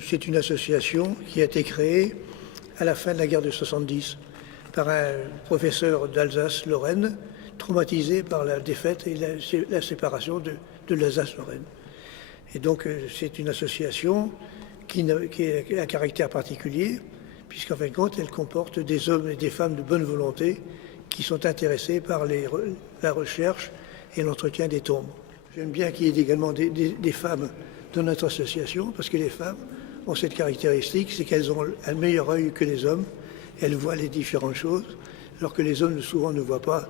c'est une association qui a été créée à la fin de la guerre de 70 par un professeur d'Alsace-Lorraine traumatisé par la défaite et la séparation de l'Alsace-Lorraine. Et donc c'est une association qui a un caractère particulier, puisqu'en fin de compte, elle comporte des hommes et des femmes de bonne volonté qui sont intéressés par la recherche et l'entretien des tombes. J'aime bien qu'il y ait également des femmes dans notre association, parce que les femmes ont cette caractéristique, c'est qu'elles ont un meilleur œil que les hommes, elles voient les différentes choses, alors que les hommes souvent ne voient pas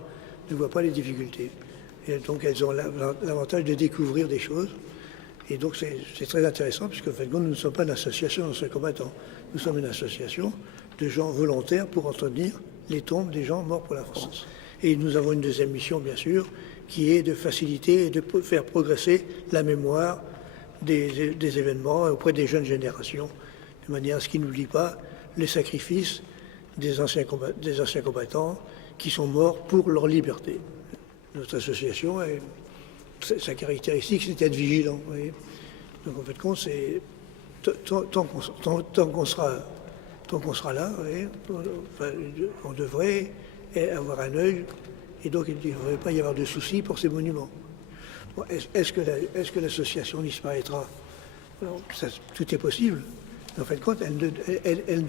les difficultés. Et donc elles ont l'avantage de découvrir des choses. Et donc c'est très intéressant, puisque en fin de compte, nous ne sommes pas une association d'anciens combattants. Nous sommes une association de gens volontaires pour entretenir les tombes des gens morts pour la France. Et nous avons une deuxième mission, bien sûr, qui est de faciliter et de faire progresser la mémoire des événements auprès des jeunes générations, de manière à ce qu'ils n'oublient pas les sacrifices des anciens combattants qui sont morts pour leur liberté. Notre association, sa caractéristique, c'est d'être vigilant. Vous voyez. Donc en fait, c'est tant qu'on sera là, on devrait avoir un œil, et donc il ne devrait pas y avoir de soucis pour ces monuments. Bon, est-ce que l'association disparaîtra? Alors, tout est possible. En fin de compte, elle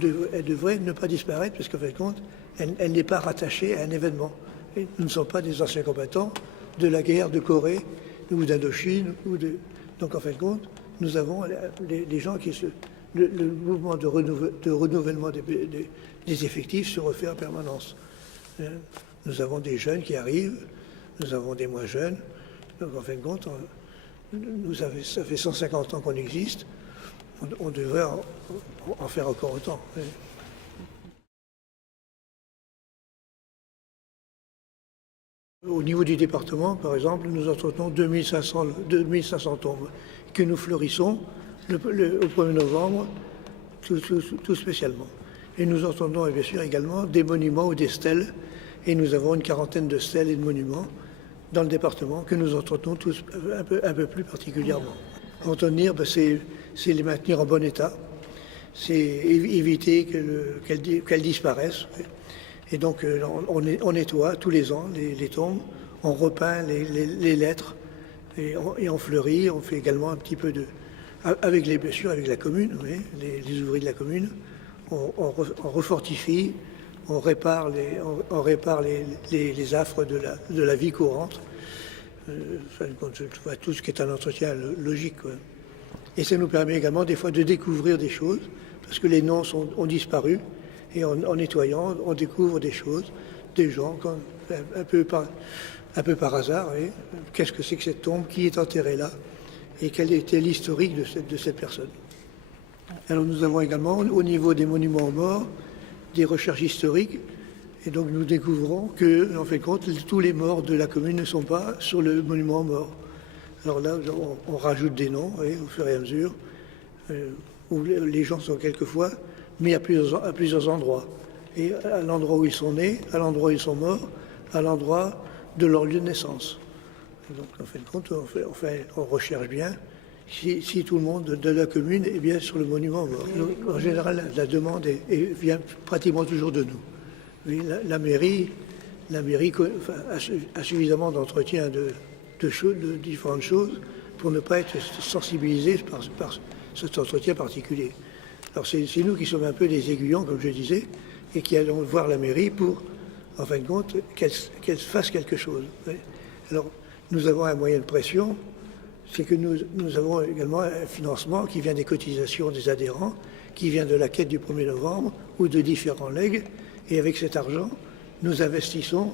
devrait ne pas disparaître, parce qu'en fin de compte, elle n'est pas rattachée à un événement. Et nous ne sommes pas des anciens combattants de la guerre de Corée ou d'Indochine. Donc en fin de compte, nous avons les gens le mouvement de renouvellement des effectifs se refait en permanence. Nous avons des jeunes qui arrivent, nous avons des moins jeunes. Donc en fin de compte, ça fait 150 ans qu'on existe, on devrait en faire encore autant. Au niveau du département, par exemple, nous entretenons 2500 tombes que nous fleurissons au 1er novembre, tout spécialement. Et nous entretenons bien sûr également des monuments ou des stèles, et nous avons une quarantaine de stèles et de monuments dans le département que nous entretenons tous un peu plus particulièrement. Entretenir, c'est les maintenir en bon état, c'est éviter qu'elles disparaissent. Et donc on nettoie tous les ans les tombes, on repeint les lettres et on fleurit, on fait également un petit peu bien sûr avec la commune, les ouvriers de la commune, on refortifie, on répare les affres de la vie courante, tout ce qui est un entretien logique. Quoi. Et ça nous permet également des fois de découvrir des choses, parce que les noms ont disparu. Et en nettoyant, on découvre des choses, des gens, un peu par hasard. Qu'est-ce que c'est que cette tombe? Qui est enterré là? Et quel était l'historique de cette personne? Alors nous avons également, au niveau des monuments aux morts, des recherches historiques. Et donc nous découvrons que, en fait, tous les morts de la commune ne sont pas sur le monument aux morts. Alors là, on rajoute des noms au fur et à mesure, où les gens sont quelquefois mis à plusieurs endroits. Et à l'endroit où ils sont nés, à l'endroit où ils sont morts, à l'endroit de leur lieu de naissance. Et donc, en fin de compte, on recherche bien si tout le monde de la commune est bien sur le monument mort. En général, la demande vient pratiquement toujours de nous. Oui, la mairie a suffisamment d'entretien de différentes choses pour ne pas être sensibilisé par cet entretien particulier. Alors c'est nous qui sommes un peu des aiguillons, comme je disais, et qui allons voir la mairie pour, en fin de compte, qu'elle fasse quelque chose. Alors nous avons un moyen de pression, c'est que nous avons également un financement qui vient des cotisations des adhérents, qui vient de la quête du 1er novembre ou de différents legs, et avec cet argent, nous investissons,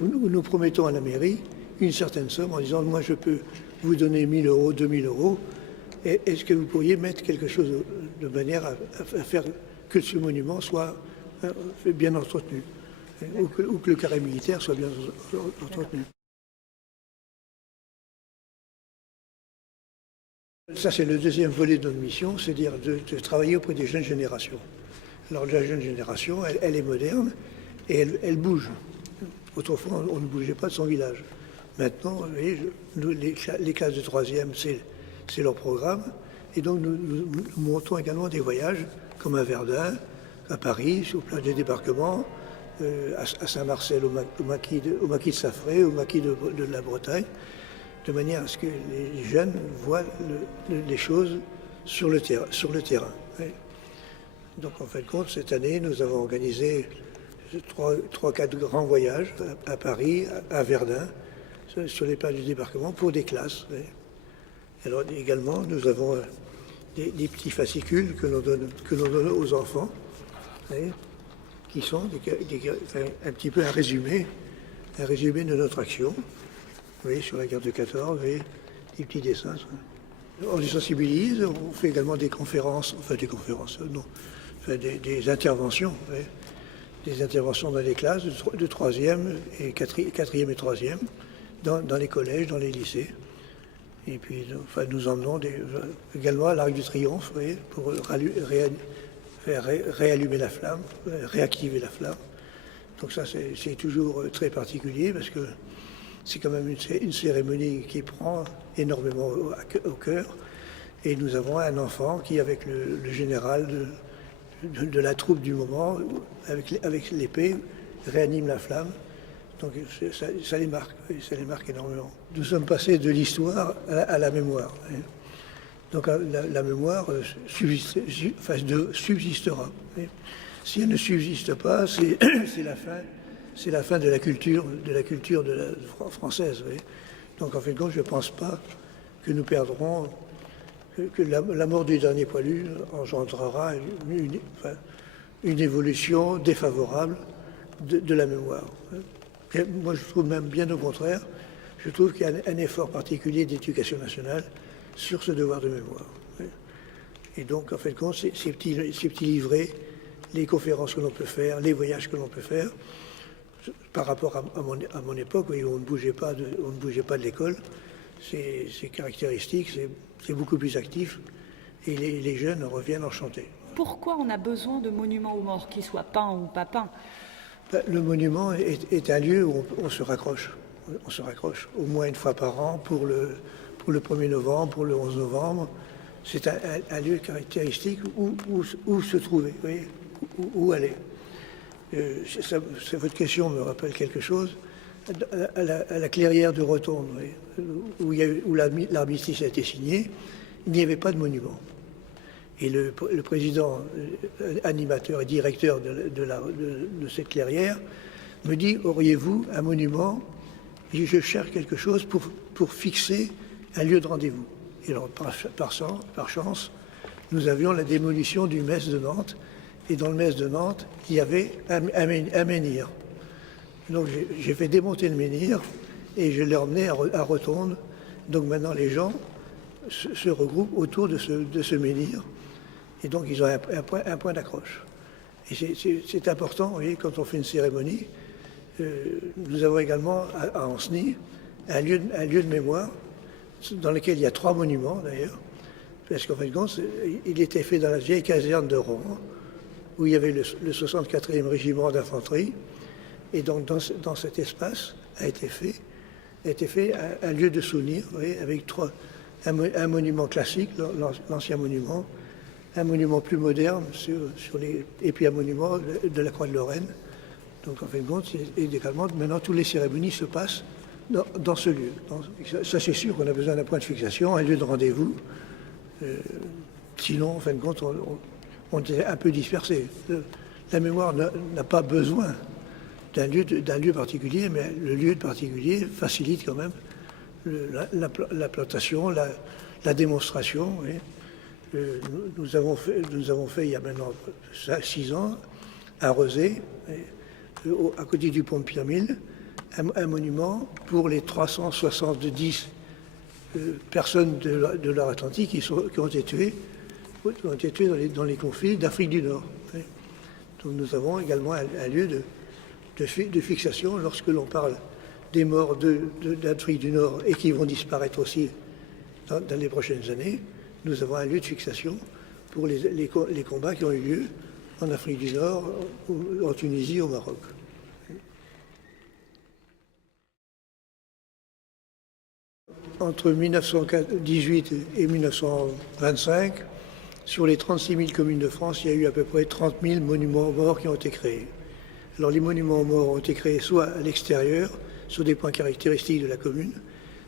nous promettons à la mairie une certaine somme en disant « moi je peux vous donner 1 000 euros, 2 000 euros, est-ce que vous pourriez mettre quelque chose de manière à faire que ce monument soit bien entretenu, ou que le carré militaire soit bien entretenu ?» Ça, c'est le deuxième volet de notre mission, c'est-à-dire de travailler auprès des jeunes générations. Alors la jeune génération, elle est moderne et elle bouge. Autrefois, on ne bougeait pas de son village. Maintenant, vous voyez, les classes de 3e, c'est leur programme. Et donc nous montons également des voyages, comme à Verdun, à Paris, sur place de débarquement, à Saint-Marcel, au maquis de Saffré, au maquis de la Bretagne, de manière à ce que les jeunes voient les choses sur le terrain. Oui. Donc en fin de compte, cette année, nous avons organisé 3-4 grands voyages à Paris, à Verdun, sur les plages du débarquement pour des classes. Oui. Alors également, nous avons des petits fascicules que l'on donne aux enfants, oui, qui sont un petit peu un résumé de notre action, oui, sur la guerre de 14, oui, des petits dessins. On les sensibilise, on fait également des conférences, des interventions, oui, des interventions dans les classes de 3e et 4e et 3e, dans les collèges, dans les lycées. Et puis, nous emmenons également à l'Arc du Triomphe, oui, pour réallumer la flamme, réactiver la flamme. Donc ça, c'est toujours très particulier parce que c'est quand même une cérémonie qui prend énormément au cœur. Et nous avons un enfant qui, avec le général de la troupe du moment, avec l'épée, réanime la flamme. Donc ça les marque énormément. Nous sommes passés de l'histoire à la mémoire. Donc la mémoire subsistera. Si elle ne subsiste pas, c'est la fin de la culture française. Donc en fin de compte, je ne pense pas que nous perdrons, que la mort du dernier poilu engendrera une évolution défavorable de la mémoire. Et moi, je trouve même bien au contraire, je trouve qu'il y a un effort particulier d'éducation nationale sur ce devoir de mémoire. Et donc, en fin de compte, ces petits livrets, les conférences que l'on peut faire, les voyages que l'on peut faire, par rapport à mon époque, où on ne bougeait pas de l'école, c'est caractéristique, c'est beaucoup plus actif, et les jeunes reviennent enchantés. Pourquoi on a besoin de monuments aux morts, qu'ils soient peints ou pas peints? Le monument est un lieu où on se raccroche. On se raccroche au moins une fois par an pour le 1er novembre, pour le 11 novembre. C'est un lieu caractéristique où se trouver, vous voyez, où aller. Votre question me rappelle quelque chose. À la clairière de Rotonde, où l'armistice a été signé, il n'y avait pas de monument. Et le président animateur et directeur de cette clairière me dit, auriez-vous un monument? Et je cherche quelque chose pour fixer un lieu de rendez-vous. Et alors, par chance, nous avions la démolition du Metz de Nantes. Et dans le Metz de Nantes, il y avait un menhir. Donc j'ai fait démonter le menhir et je l'ai emmené à Rotonde. Donc maintenant, les gens se regroupent autour de ce menhir. Et donc, ils ont un point d'accroche. Et c'est important, vous voyez, quand on fait une cérémonie. Nous avons également à Ancenis un lieu de mémoire dans lequel il y a 3 monuments, d'ailleurs. Parce qu'en fin de compte, il était fait dans la vieille caserne de Rouen, où il y avait le 64e régiment d'infanterie. Et donc, dans cet espace a été fait un lieu de souvenir, vous voyez, avec un monument classique, l'ancien monument, un monument plus moderne et puis un monument de la Croix de Lorraine. Donc en fin de compte, également, maintenant toutes les cérémonies se passent dans ce lieu. Ça c'est sûr qu'on a besoin d'un point de fixation, un lieu de rendez-vous. Sinon, en fin de compte, on est un peu dispersé. La mémoire n'a pas besoin d'un lieu particulier, mais le lieu particulier facilite quand même la plantation, la démonstration. Oui. Nous avons fait il y a maintenant 6 ans à Rezé, à côté du pont de Pierremille, un monument pour les 370 personnes de l'Atlantique qui ont été tuées dans les conflits d'Afrique du Nord. Donc nous avons également un lieu de fixation lorsque l'on parle des morts d'Afrique du Nord et qui vont disparaître aussi dans les prochaines années. Nous avons un lieu de fixation pour les combats qui ont eu lieu en Afrique du Nord, en Tunisie, au Maroc. entre 1918 et 1925, sur les 36 000 communes de France, il y a eu à peu près 30 000 monuments aux morts qui ont été créés. Alors les monuments aux morts ont été créés soit à l'extérieur, sur des points caractéristiques de la commune,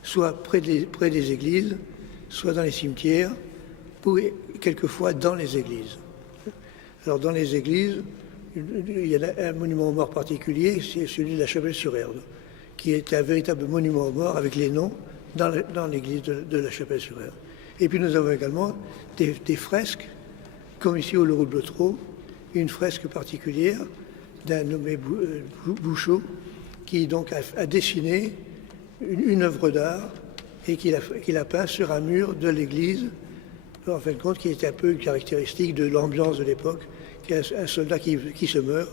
soit près des églises, soit dans les cimetières, ou quelquefois dans les églises. Alors dans les églises, il y a un monument aux morts particulier, c'est celui de la Chapelle-sur-Erdre, qui est un véritable monument aux morts avec les noms dans l'église de la Chapelle-sur-Erdre. Et puis nous avons également des fresques, comme ici au Leroux-de-Blotreau, une fresque particulière d'un nommé Bouchot, qui donc a dessiné une œuvre d'art et qu'il a peint sur un mur de l'église, en fin de compte, qui était un peu caractéristique de l'ambiance de l'époque, qui est un soldat qui se meurt,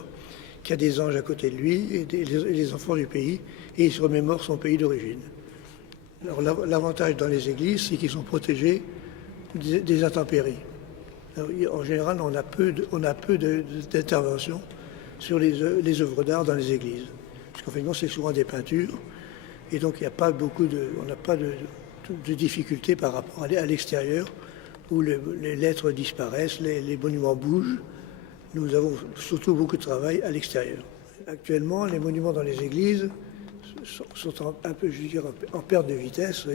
qui a des anges à côté de lui et les enfants du pays, et il se remémore son pays d'origine. Alors l'avantage dans les églises, c'est qu'ils sont protégés des intempéries. Alors, en général, on a peu d'intervention sur les œuvres d'art dans les églises. Parce qu'en fait, c'est souvent des peintures, et donc on n'a pas de difficultés par rapport à l'extérieur, où les lettres disparaissent, les monuments bougent. Nous avons surtout beaucoup de travail à l'extérieur. Actuellement, les monuments dans les églises sont un peu, je dirais, en perte de vitesse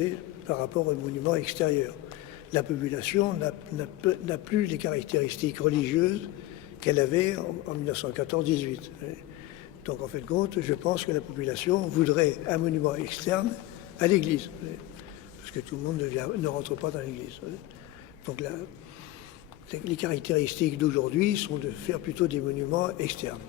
par rapport aux monuments extérieurs. La population n'a plus les caractéristiques religieuses qu'elle avait en 1914-18. Donc en fin de compte, je pense que la population voudrait un monument externe à l'église, parce que tout le monde ne rentre pas dans l'église. Donc les caractéristiques d'aujourd'hui sont de faire plutôt des monuments externes.